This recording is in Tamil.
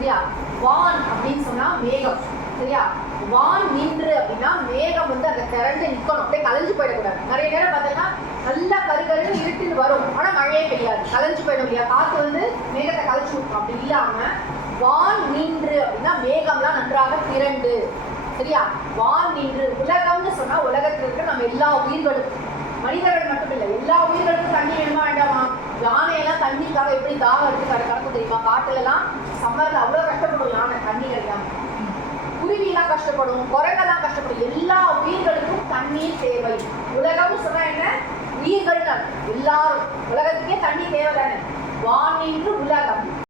சரியா? வான் அப்படின்னு சொன்னா மேகம். சரியா? வான் நின்று அப்படின்னா மேகம் வந்து அந்த திறந்து நிற்கணும் அப்படியே கலைஞ்சு போயிடக்கூடாது. நிறைய நேரம் பார்த்தீங்கன்னா நல்லா கருகரு இருட்டில் வரும். ஆனால் மழையே பெய்யாது. கலைஞ்சு போயிடும் இல்லையா காத்து வந்து மேகத்தை கலைச்சு விட்டுரும். அப்படி இல்லாம வான் நின்று அப்படின்னா மேகம்லாம் நன்றாக திரண்டு. சரியா? வான் நின்று உலகம்னு சொன்னா உலகத்தில் இருக்க நம்ம எல்லா உயிர்களும். மனிதர்கள் மட்டும் இல்லை எல்லா உயிர்களுக்கும் தண்ணி வேணுமா வேண்டாமா? யானையெல்லாம் தண்ணிக்காக எப்படி தாகம் எடுத்து கடை கஷ்டப்படும். குரங்கெல்லாம் கஷ்டப்படும். எல்லா உயிர்களுக்கும் தண்ணீர் தேவை. உலகமும் சொன்னா என்ன? உயிர்கள் தான். எல்லாரும். உலகத்துக்கே தண்ணி தேவை தானே வானின்று உலகம்.